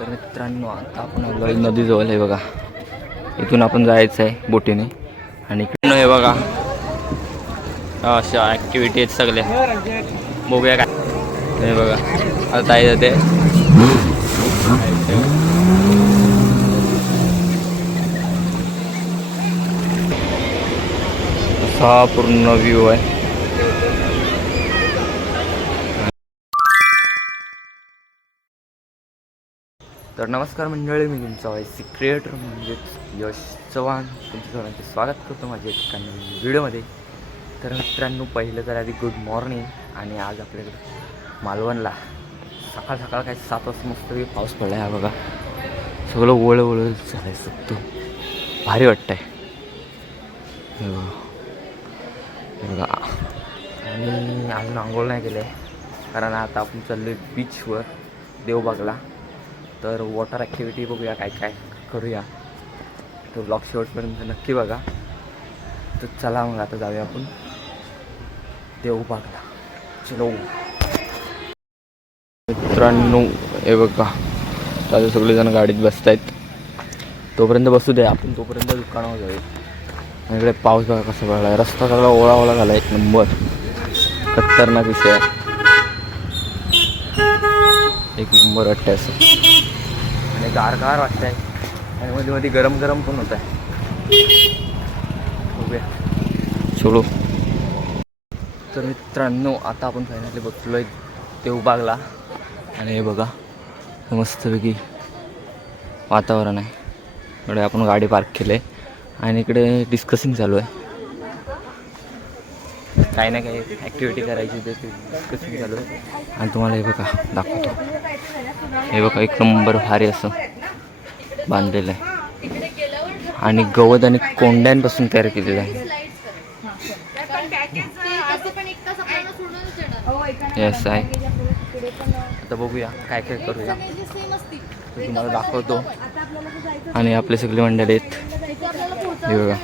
तर मित्रांनो आता आपण आलोय नदीजवळ आहे बघा. इथून आपण जायचं आहे बोटीने आणि इकडनं हे बघा अशा ॲक्टिव्हिटी आहेत सगळ्या. बघूया काय हे बघा. आता आहे ते असा पूर्ण व्ह्यू आहे. तर नमस्कार मंडळी, मी तुमचा वायसी क्रिएटर म्हणजेच यश चव्हाण. तुमच्या सर्वांचे स्वागत करतो माझ्या एका नवीन व्हिडिओमध्ये. तर मित्रांनो, पहिलं तर आधी गुड मॉर्निंग. आणि आज आपल्याकडे मालवणला सकाळ सकाळ काय 7 वाजता मस्त पाऊस पडला आहे बघा. सगळं ओळं ओळं झालं आहे, सगळं भारी वाटतं आहे बघा. आणि अजून आंघोळ नाही केलं आहे कारण आता आपण चाललो आहे बीचवर देवबागला. तर वॉटर ॲक्टिव्हिटी बघूया काय काय करूया. तर ब्लॉग शेवटपर्यंत नक्की बघा. तर चला मग आता जाऊया आपण देवबागला. चलो मित्रांनो, हे बघा आता सगळेजण गाडीत बसत आहेत. तोपर्यंत बसू द्या, आपण तोपर्यंत दुकानावर जाऊया. इकडे पाऊस बघा कसा पडला आहे. रस्ता सगळा ओळा ओळा झाला, एक नंबर खतरनाक विषय आहे. एक नंबर वाटतं असं आणि गारगार वाटत आहे आणि मध्ये मध्ये गरम गरम पण होत आहे. बघूया चलो. तर मित्रांनो, आता आपण फायनली बसलो आहे देवबागला आणि हे बघा मस्तपैकी वातावरण आहे. इकडे आपण गाडी पार्क केली आहे आणि इकडे डिस्कसिंग चालू आहे. काही ना काही ॲक्टिव्हिटी करायची ते डिस्कसिंग चालू आहे. आणि तुम्हाला हे बघा दाखवतो. हे बघा एक नंबर भारी असं बांधलेलं आहे आणि गवत आणि कोंड्यांपासून तयार केलेलं आहे. येस आहे. आता बघूया काय काय करूया, ते तुम्हाला दाखवतो. आणि आपले सगळे मंडळी आहेत हे बघा,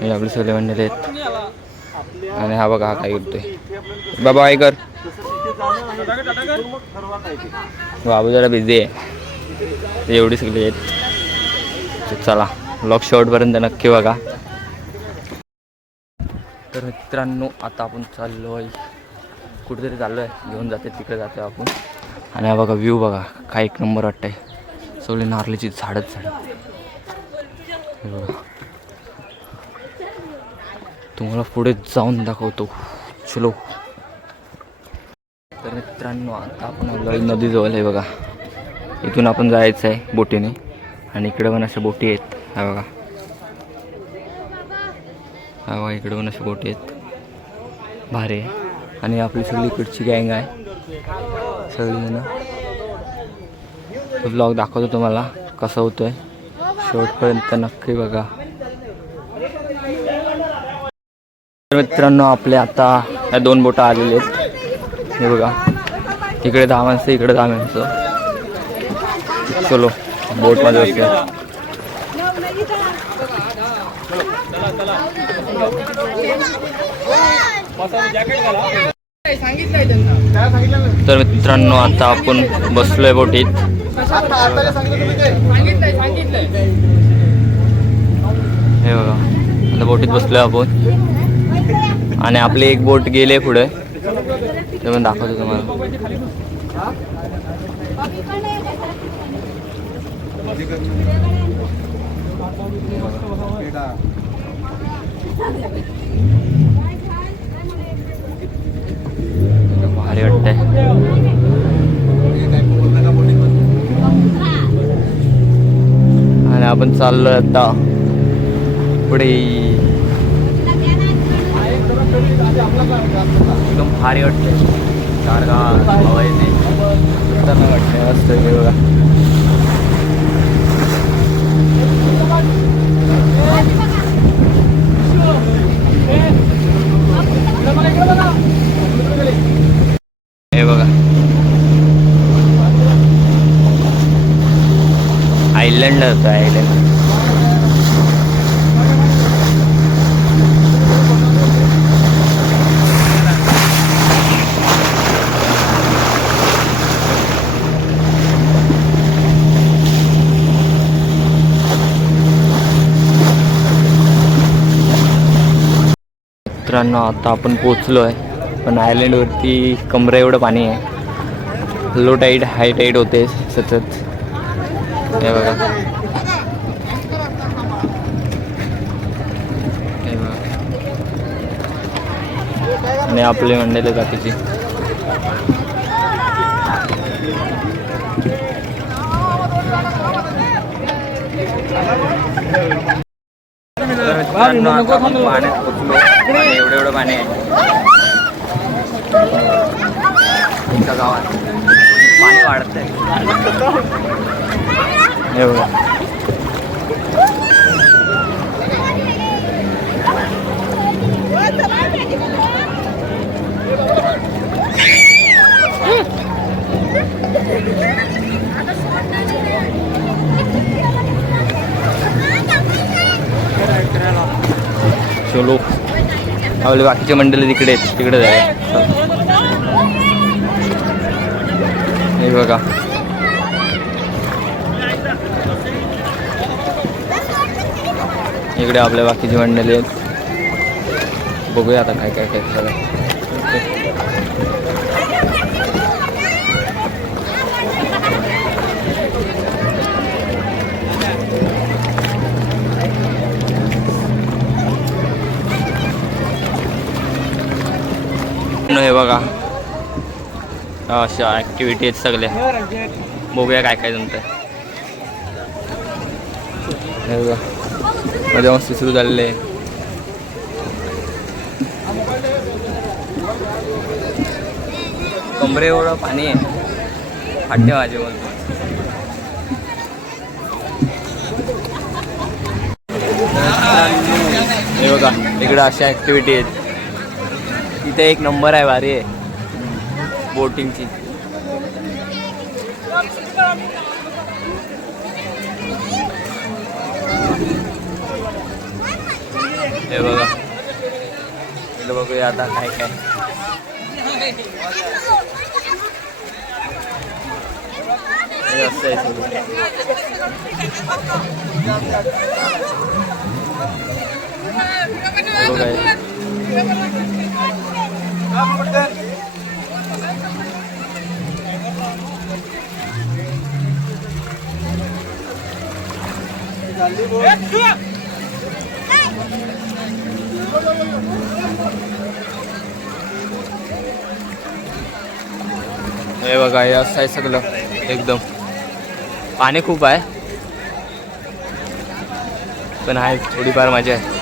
हे आपले सगळे मंडळी आहेत. आणि हा बघा हा काय करतोय बाबा, काय कर. बाबू जरा बिझी आहे. एवढी सगळी आहेत. चला ब्लॉग शेवटपर्यंत नक्की बघा. तर मित्रांनो, आता आपण चाललो आहे कुठेतरी चाललो आहे, घेऊन जाते तिकडे जातो आपण. आणि हा बघा व्ह्यू बघा काय एक नंबर वाटतं आहे. सगळे नारळीची झाडच झाडं हे बघा. तुम्हाला पुढे जाऊन दाखवतो. चलो. तर मित्रांनो, आता आपण आलो आहे नदीजवळ आहे बघा. इथून आपण जायचं आहे बोटीने आणि इकडे पण अशा बोटी आहेत. हा बघा, हा बघा इकडे पण अशा बोटी आहेत, भारी आहे. आणि आपली सगळी इकडची गँग आहे सगळीजणं. ब्लॉग दाखवतो तुम्हाला कसं होतो आहे, शेवटपर्यंत नक्की बघा. तर मित्रांनो, आपले आता या 2 बोटा आलेले आहेत. हे बघा, इकडे 10 माणसं, इकडे 10 माणसं. चलो बोटमध्ये बसूया. तर मित्रांनो, आता आपण बसलोय बोटीत. हे बघा, आता बोटीत बसलोय आपण आणि आपली एक बोट गेले पुढे, ते पण दाखवतो तुम्हाला. भारी वाटतंय. आणि आपण चाललोय आता पुढे. एकदम भारी वाटतंय, गारगार हवा येते, खतरनाक वाटतंय. मस्त आहे बघा. हे बघा आयलंड होतं, आयलंड. मित्रांनो आता आपण पोचलो आहे, पण आयलंडवरती कमरे एवढं पाणी आहे. लो टाईड हाय टाईड होते सतत. हे बघा, हे बघा. आणि आपली मंडळी बाकीची पाण्यात पोचलो. एवढं पाणी आहे तुमच्या गावात. पाणी वाढत आहे. हे बघा, चलो. आपले बाकीचे मंडळी तिकडे जाऊया. हे बघा, इकडे आपल्या बाकीची मंडळी आहेत. बघूया आता काय काय काय सगळं. हे बघा, अशा ॲक्टिव्हिटी आहेत सगळ्या. बघूया काय काय जमतं. हे बघा, मजा मस्ती सुरू झालेली आहे. कमरे एवढं पाणी आहे. फाटे माझे बोलतो. हे बघा, इकडं अशा ॲक्टिव्हिटी आहेत. इथे एक नंबर आहे, भारी आहे बोटिंगची. हे बघा, इकडे बघूया आता काय काय. हे असं आहे सगळं. बघा, हे बघा, हे असं आहे सगळं. एकदम पाणी खूप आहे, पण आहे थोडीफार मजा आहे.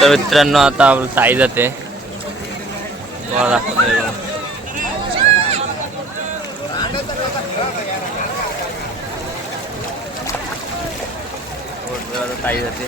तर मित्रांनो आता ताई जाते. तुम्हाला दाखवतो. ताई जाते.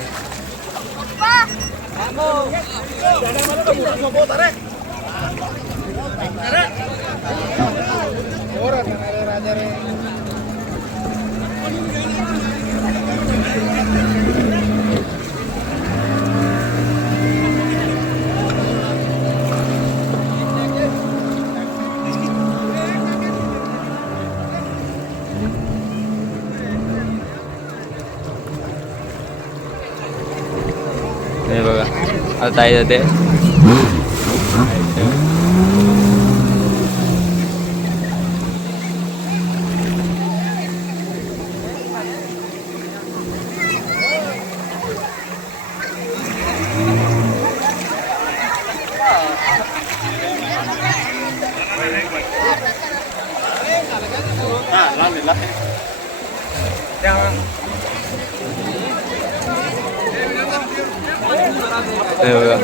हे बघा, आता ताई जाते. हे बघा,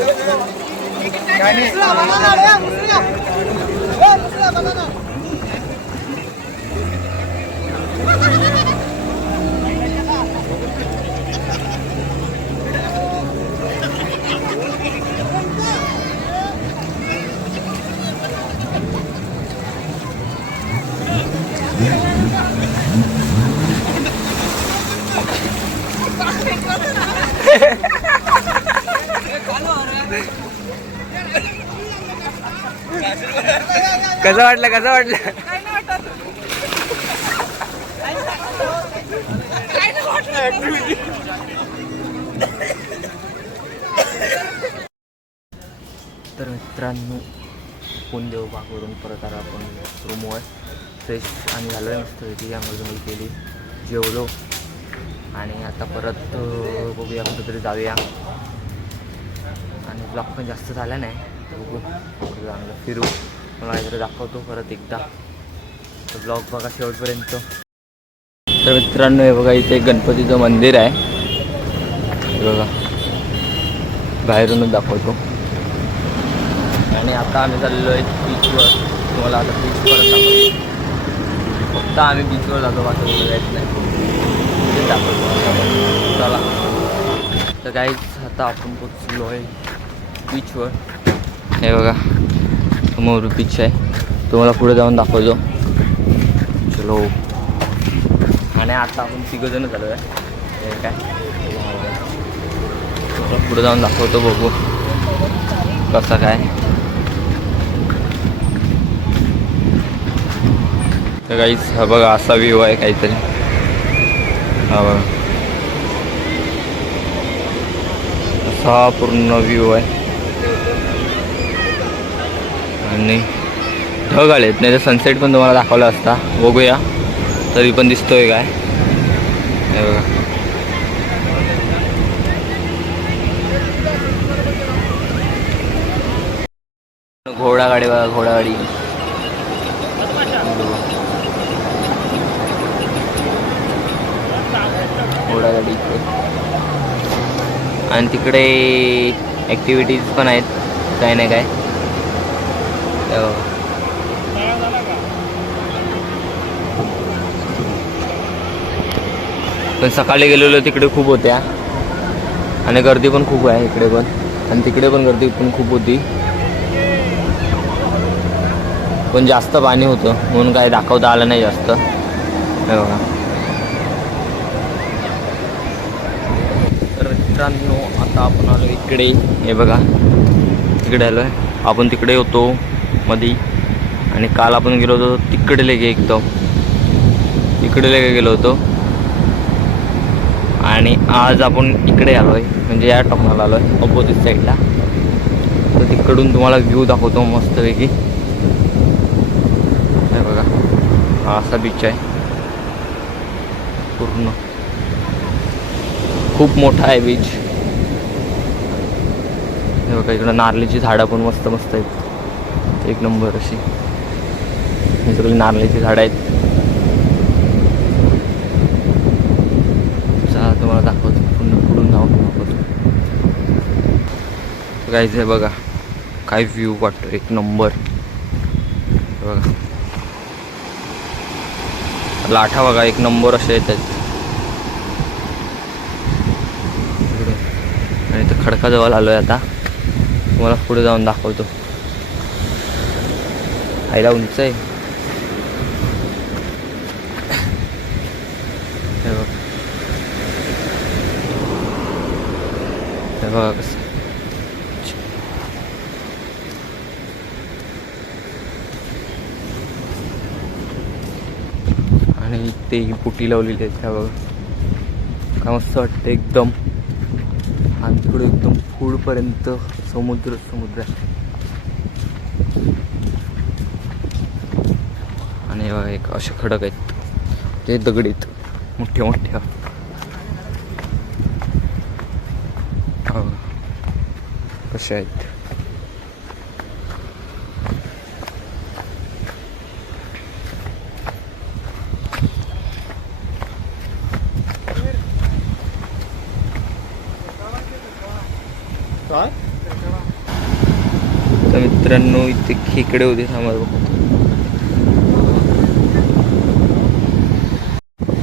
कसं वाटलं कसं वाटलं? तर मित्रांनो पुणदेव बागवरून परत आला आपण रूमवर फ्रेश आणि झालं मस्त होती आंघोळ केली जेवलो आणि आता परत बघूया कुठंतरी जाऊया आणि ब्लॉग पण जास्त झाला नाही तर बघू चांगलं फिरू मला काहीतरी दाखवतो परत एकदा तर ब्लॉग बघा शेवटपर्यंत. तर मित्रांनो हे बघा इथे गणपतीचं मंदिर आहे हे बघा बाहेरूनच दाखवतो आणि आता आम्ही चाललो आहे बीचवर. तुम्हाला आता बीच परत दाखवतो फक्त आम्ही बीचवर जातो बाकी कुठे जायचं नाही ते दाखवतो चला. तर काहीच आता आपण पोचलो आहे बीचवर हे बघा समोर बीच आहे तुम्हाला पुढे जाऊन दाखवतो चलो. आणि आता आपण तिघंजण झालो आहे हे काय पुढे जाऊन दाखवतो बघू कसं काय. तर काहीच हा बघा असा व्ह्यू आहे काहीतरी हा बघा असा पूर्ण व्ह्यू आहे आणि ढग आलेत नाही तर सनसेट पण तुम्हाला दाखवला असता बघूया तरी पण दिसतोय काय हे बघा. घोडागाडी बघा घोडागाडी घोडागाडी इकडे आणि तिकडे ॲक्टिव्हिटीज पण आहेत काय नाही काय. पण सकाळी गेलेलो तिकडे खूप होत्या आणि गर्दी पण खूप आहे इकडे पण आणि तिकडे पण गर्दी पण खूप होती पण जास्त पाणी होतं म्हणून काय दाखवता आलं नाही जास्त हे बघा. तर मित्रांनो आता आपण आलो इकडे हे बघा तिकडे आलो आहे आपण तिकडे होतो मधी आणि काल आपण गेलो होतो तिकडे लेके एकदम इकडे लेके गेलो होतो आणि आज आपण इकडे आलो आहे म्हणजे या टोकाला आलो आहे अपोजिट साईडला. तर तिकडून तुम्हाला व्ह्यू दाखवतो मस्तपैकी हे बघा हा असा बीच आहे पूर्ण खूप मोठा आहे बीच हे बघा. इकडं नारळीची झाडं पण मस्त मस्त आहेत एक नंबर अशी ही सगळी नारळीची झाडं आहेत. चला तुम्हाला दाखवतो पुढून जाऊन दाखवतो काहीच आहे बघा काय व्ह्यू वाटतो एक नंबर बघा. लाठा बघा एक नंबर असे येतात आणि इथं खडकाजवळ आलो आहे आता तुम्हाला पुढे जाऊन दाखवतो. आईला उंच आहे हे बघा कसं आणि ते पुटी लावलेली आहेत त्या बघा काय मस्त वाटतं एकदम आणि तिकडे एकदम पुढपर्यंत समुद्र आहे आणि बघा एक असे खडक आहेत ते दगडीत मोठ्या मोठ्या कशा आहेत. तर मित्रांनो इथे खेकडे होते थांबा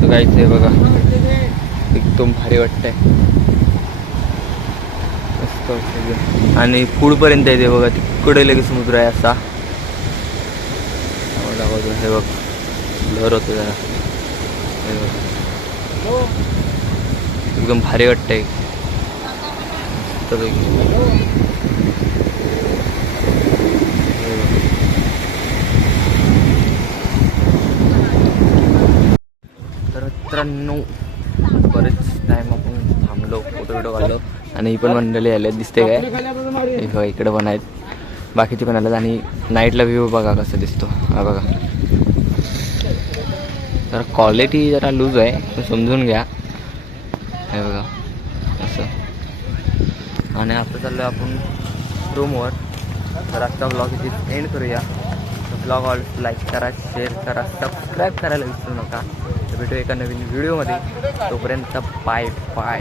जायचंय बघा एकदम भारी वाटतंय मस्त वाटतं आणि पुढपर्यंत येते बघा तिकडे लगेच समुद्र आहे असा हे बघ ब्लर होतो जरा. एकदम भारी वाटतंय. तर मित्रांनो बरेच टाईम आपण थांबलो, फोटो बिटो काढलो आणि ही पण मंडळी आले दिसते काय इकडे पण आहेत, बाकीचे पण आलेत. आणि नाईटला व्ह्यू बघा कसं दिसतो. हा बघा, जरा क्वालिटी जरा लूज आहे, समजून घ्या. हे बघा असं. आणि आता चाललो आपण रूमवर. तर आजचा ब्लॉग इथे एंड करूया. ब्लॉग लाईक करा, शेअर करा, सबस्क्राईब करायला विसरू नका. तर भेटू एका नवीन व्हिडिओमध्ये. तोपर्यंत बाय बाय.